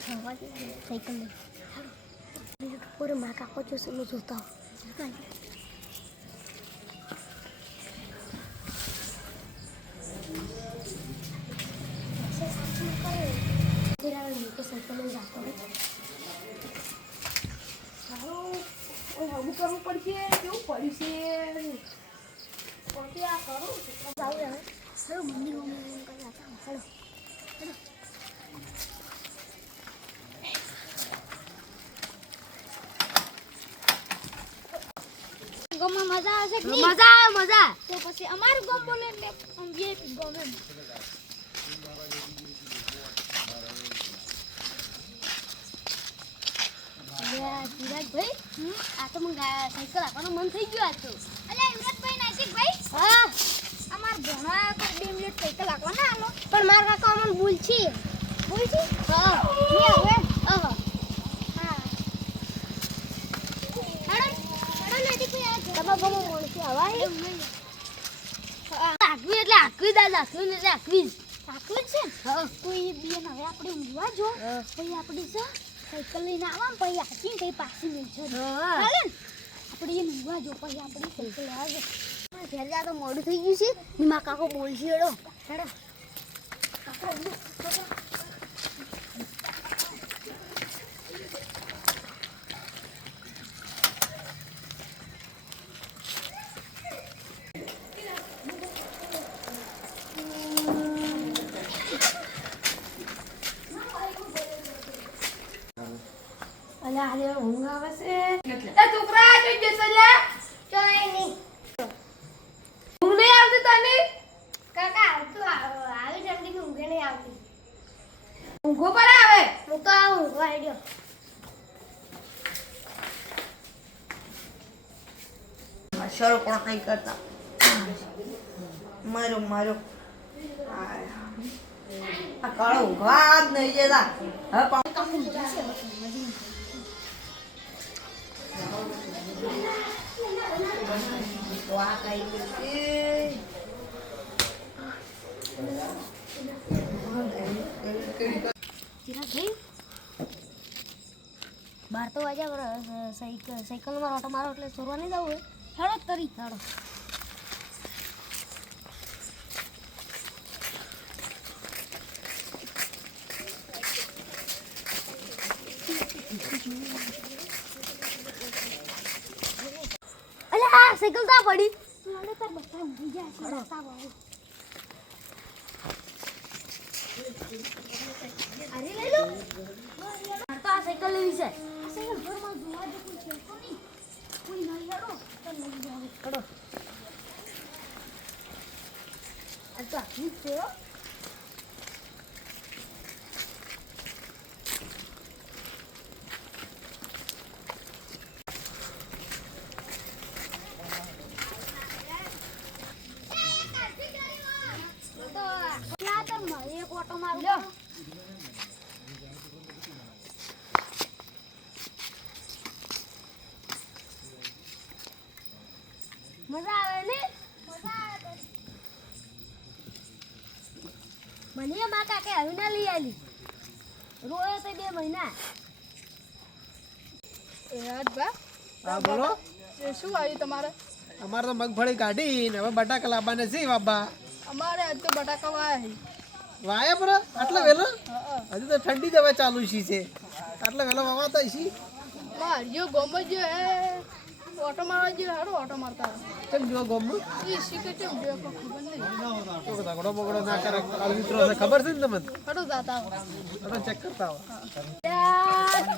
Cycle cycle લઈ જતો હોય. હમું કરવું પડશે કેવું પડશે આ કરું મંદિર કરી ચલો ગમમાં મજા આવશે મજા આવે મજા તો પછી અમારું ગમ બોલે એટલે આમ ગમ એમ. અલ્યા, ધીરજભાઈ, આ તો મને સાયકલ આપવાનું મન થઈ ગયું આજ તો. હા. પણ મારા કાકા અમને ભૂલ છે. ભૂલ છે? હા લે હવે અહ હા ગામમાં માણસો આવા આખવી એટલે આખવી દાદ આખવી એટલે આખવી જ છે? કોઈ બેન હવે આપણે ઊંઘવા જો આપણે છે સાયકલ લઈને આવા પછી આખી કઈ પાછી મિલશે ચાલે ને આપણે એ ઊંઘવા જો પછી આપણે સાયકલ જો ઘેર જા તો મોડું થઈ ગયું છે. નીમા કાકો બોલશે હેડો. હેડો. અલ્યા આજે ઊંઘ આવે છે. એ છોકરા જોઈ જશે લે. ચોય નહીં. ઊંઘ નહીં આવતી તને? કાકા તું આવી ઠંડી ઊંઘે નહીં આવતી. ઊંઘો પર આવે. હું તો આ હેડ્યો શરૂ પણ નહીં કરતા. મારો મારો. આ કાળો ઊંઘવા જ નહીં જતા. હવે વાહ, કઈ ગઈ ચિરાગભાઈ બાર તો વાગ્યા સાયકલ, સાયકલમાં ઓટો મારો એટલે સોરવા નહીં જવું હેડો તરી હેડો અલ્યા આ સાયકલ તો પડી. અરે તાર બધા ઊંઘી ગયા છે રસ્તા અરે લઈ લો. તો આ સાયકલ લેવી છે. આ સાયકલ ઘરમાં જોવા જેવું છે તો નહીં. કોઈ નહીં હેડો તો લઈ જાવ હેડો આ તો આખી જ છે હો તો ક્યાં તો મારે એક ઓટો મારું લ્યો મને મા કાકે હવે લઈ આલી રોયો તો બે મહિના શું આવ્યું તમારે અમારે તો મગફળી કાઢી ને હવે બટાકા લાવવાના છે, બાબા. અમારે આજ તો બટાકા વાયા વાયા પર? આટલો વેલો હજુ તો ઠંડી દવા ચાલુ છે છે. આટલો વેલો વાવાતા છે? મારિયો ગોમો જો હે. ઓટો મારવા જઈએ હારો ઓટો મારતા જો શીખે જો ખબર નહીં. તો બગડો ના કરે. આ મિત્રો છે ખબર છે ને તમને? જાતા ચેક કરતા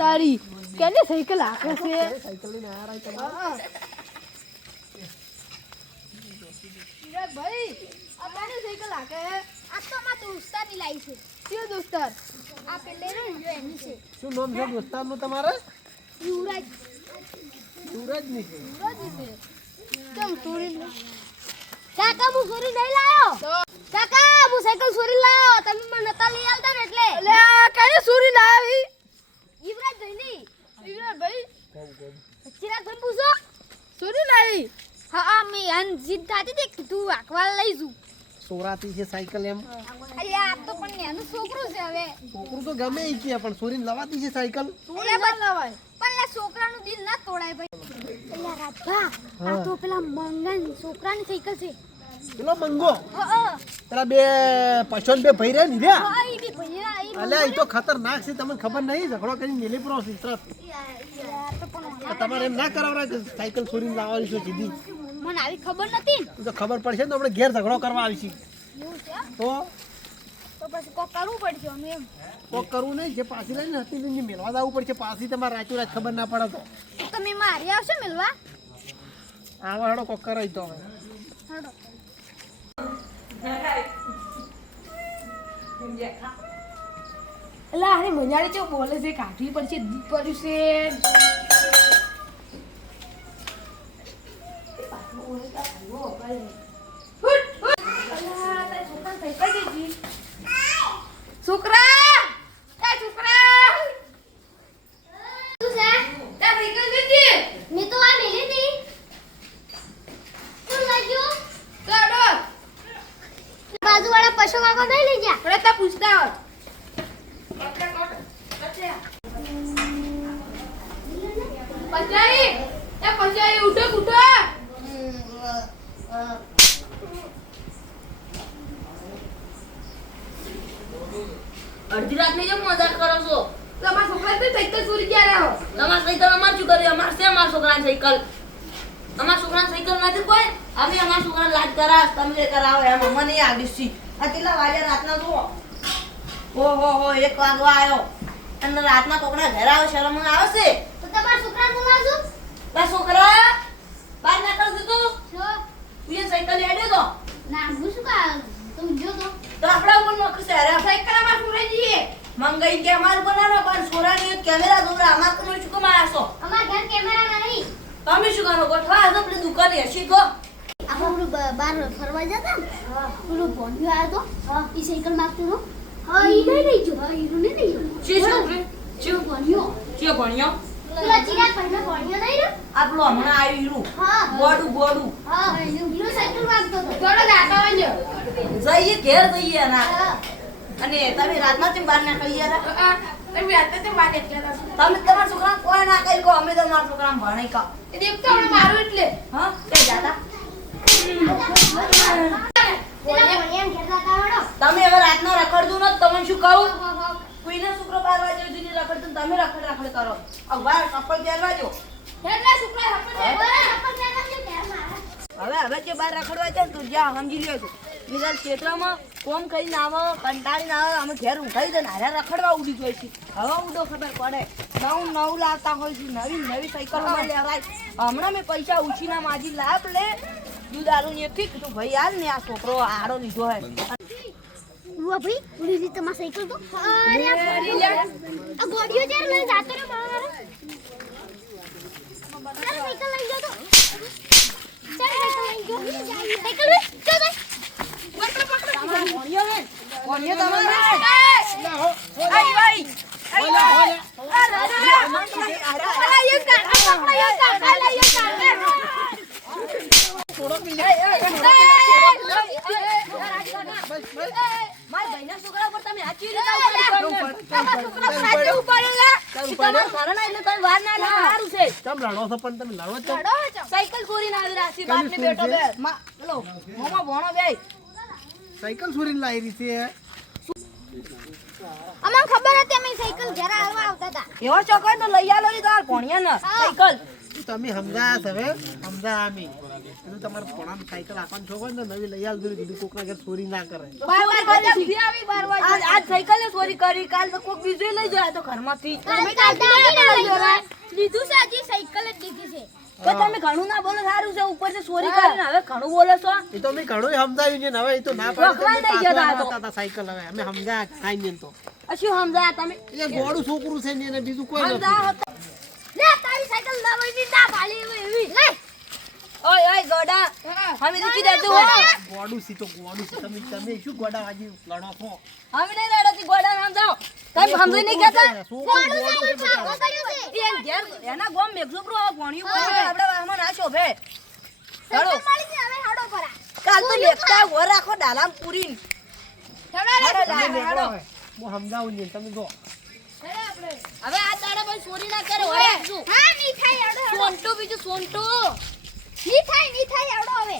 તારી. કેની સાયકલ આખે છે? સાયકલ લઈને આ રહી તમારા. ભાઈ આ કેની સાયકલ આખે આ તો મારા દોસ્તારની લાવી છે. કયો દોસ્તાર? આ પેલે રહ્યો એની છે. શું નામ છે દોસ્તારનું તમારે? યુવરાજ. સુરજની છે. કેમ ચોરી કાકા હું સોરી નહીં લાયો? કાકા હું સાયકલ સોરી લાયો. તમે મને નતા લઈ આવતા ને એટલે. એટલે કેની ચોરી લાવી યુવરાજ જઈની ઈવરા ભાઈ ચિરાગ ભાઈ પૂછો. ચોરી લાવી હા મેં જીદ થાતી હતી કે તું આખવા લઈ જુ સોરાતી છે સાયકલ એમ. અરે આ તો પણ એનું છોકરું છે હવે. છોકરું તો ગમે ઈ કે પણ સોરીને લવાતી છે સાયકલ. ચોરી ના લવાય. પણ એ છોકરાનું દિલ ના તોડાય ભાઈ. પેલા રાધા આ તો પેલા મંગન છોકરાની સાયકલ છે. પેલો મંગો? હા હા. પેલા બે પછોન બે ભઈ રહ્યા ને રહ્યા હા ઈ બી ભૈયા ઈ અલ્યા એ તો ખતરનાક છે તમને ખબર નહીં? ઝઘડો કરી મેલી પરો છે તરત યાર તો પણ તો તમારે એમ ના કરાવરા સાયકલ ચોરીને લાવવાની છે સીધી. મને આવી ખબર નથી તો ખબર પડશે તો આપણે ઘેર ઝઘડો કરવા આવી છીએ. તો? તો પછી કોક કરવું પડશે અમે એમ. કોક કરવું નહીં જે પાછી લઈને હતી ને મેળવા જવું પડશે પાછી તમારે રાચું રાત ખબર ના પડે તો. તમે મારી આવશો મેળવા? આવા હેડો કોક કરાવી તો હવે. હડો એટલે આને મજાડી ચો બોલે છે? કાઢવી પડશે દૂધ પડ્યું છોકરા છોકરા મેં તો આ મેલી હતી શું લાગ્યું કાઢો બાજુવાળા પશુ કાકો નહીં લઈ ગયા આપણે તો પૂછતા હોત પચાઈ એ પચાઈ ઉઠો ઉઠો અડધી રાતની જેમ મજાક કરો છો? તમારા છોકરા તો સાયકલ ચોરી ક્યારે આવો તમારા સાયકલ અમાર શું કર્યું? અમાર છે અમારા છોકરાની સાયકલ. અમારા છોકરાની સાયકલ નથી કોઈ? અમે અમારા છોકરાને લાજ કરાશ તમે કરાવો એમ. અમને આવી છી. આ કેટલા વાગ્યા રાતના જુઓ. ઓ હો હો એક વાગવા આવ્યો. અને રાતના કોકના ઘરે આવે શરમ આવશે? તો તમારા છોકરા બોલાવજો. બસ છોકરા? બહાર નીકળ દીધું જો. તું એ સાયકલ એડે તો. ના હું શું કા તું જો તો. તો આપણા ઉપર નોકરી છે અરે સાયકલ અમાર છોકરા જઈએ? મંગાઈ કે અમાર બનાવો પણ છોરાની કેમેરા દોરા અમાર તમે શું કમા આસો અમાર ઘર કેમેરામાં નહીં. તમે શું કરો? ગોઠવા આજો પેલી દુકાને? હસી તો? આપણું પેલું બ- બહાર ફરવા જતા ને? પેલું ભોંડિયો આવ્યો તો? એ સાયકલ માંગતો હતો. હા એ નહીં લઈ જો. હા એ નહીં લઈ ગયો શું ભોંડિયો. કે ભણ્યો ઘેર જઈએ તમે રાતના ચેમ બહાર ના કહીએ રા? તમે રાતે તો વાત એટલે તમે તમારા છોકરા કોઈ ના કહી અમે તમારા છોકરા ભણાઈ કા દેખ તો હમણાં એટલે હા કે તમે હવે રાતના રખડતું ન તમને શું કહું? કોઈને છોકરો બાર વાગે તમે રખડ રખડ કરો. આ કપડ પહેરવા જો હવે? હવે જે બહાર રખડવા છે તું જ્યાં સમજી લ્યો છું. બીજા ક્ષેત્રમાં કોમ કરીને આવો કંટાળીને આવે અમે ઘેર ઉઠાઈ દે હારે રખડવા ઉડી જોઈએ છે. હવે ઉડો ખબર પડે. નવું નવું લાવતા હોય છે નવી નવી સાયકલ લેવાય. હમણાં મેં પૈસા ઉછીના માજી લાભ લે. દૂધ આલુ ને કીધું ભાઈ હાલ ને આ છોકરો આડો લીધો હે ઉવા ભાઈ ઉડી રી તમાર સાયકલ તો અરે આ ગોડીઓ જ્યારે લઈ જાતો રે મારા ચાલ સાયકલ લઈ ગયો ચાલ સાયકલ લઈ ગયો સાયકલ વે ચાલ ભાઈ ભણ્યો હે ભણ્યો તમારે આઈ ભાઈ થોડો કે લે. બસ બસ મારા ભાઈના છોકરા પર તમે હાચી રીતે ચાલ ઉપાડ્યો. તમારા ઘરના એટલે તમે વાર ના લાગે સારું છે. ચમ લડો છો પણ તમે? લડો છો. સાયકલ ચોરીને આવી રાશી બાપ ને બેટો બે લો મોમાં ભણો બે સાયકલ ચોરીને લાવી છે. અમને ખબર હતી અમે સાયકલ ઘરે આવવા આવતા હતા. એવો શોખ તો લઈ આલો ની તાર ભણ્યા ને સાયકલ. તમે સમજાયા છે હવે? સમજાયા અમે. તમારે પોણાનું સાયકલ આપવાનું છો ને નવી લઈ આવજો કીધું કોકના ઘર ચોરી ના કરે. બાર વાર બધા સીધી આવી બાર વાર આજ સાયકલ ને ચોરી કરી. કાલ તો કોક બીજું લઈ જાય તો ઘરમાંથી. તમે કાઢી લીધું છે આજે સાયકલ જ લીધી છે. તો તમે ઘણું ના બોલો સારું છે ઉપરથી ચોરી કરીને હવે ઘણું બોલો છો. એ તો અમે ઘણું સમજાવ્યું છે ને હવે એ તો ના વખણાઈ નહીં જતા તો. સાયકલ હવે. અમે સમજાયા ખાઈ ને તો. આ શું સમજાયા તમે? એ ગોળું છોકરું છે ને બીજું કોઈ નથી. લે તારી સાયકલ લાવવાની ના પાલી એવી એવી. લે ઓય ઓય ગોડા. અમે તો કીધા તું હો સી તો ગોળું સી તમે તમે શું ગોડા આજે લડો છો? અમે નહીં લડતી ગોડા નામ જાઓ. તમે સમજી નહીં કહેતા? ગોળું છે? બધા. ભાગો કર્યો છે. એન ઘેર એના ગોમ મેઘસો પ્રો ભણ્યું પડે આપણે વાહમાં ના શોભે હવે હાડો પરા. કાલ તો લેખતા વર રાખો ડાલામ પૂરીન. હેડો હું સમજાવું ને તમે જો. હવે આ દાડા ભાઈ ચોરી ના કરે હા મીઠાઈ થાય હાડો હાડો સોન્ટુ બીજું સોન્ટુ. ની થાયની થાય હાડો હવે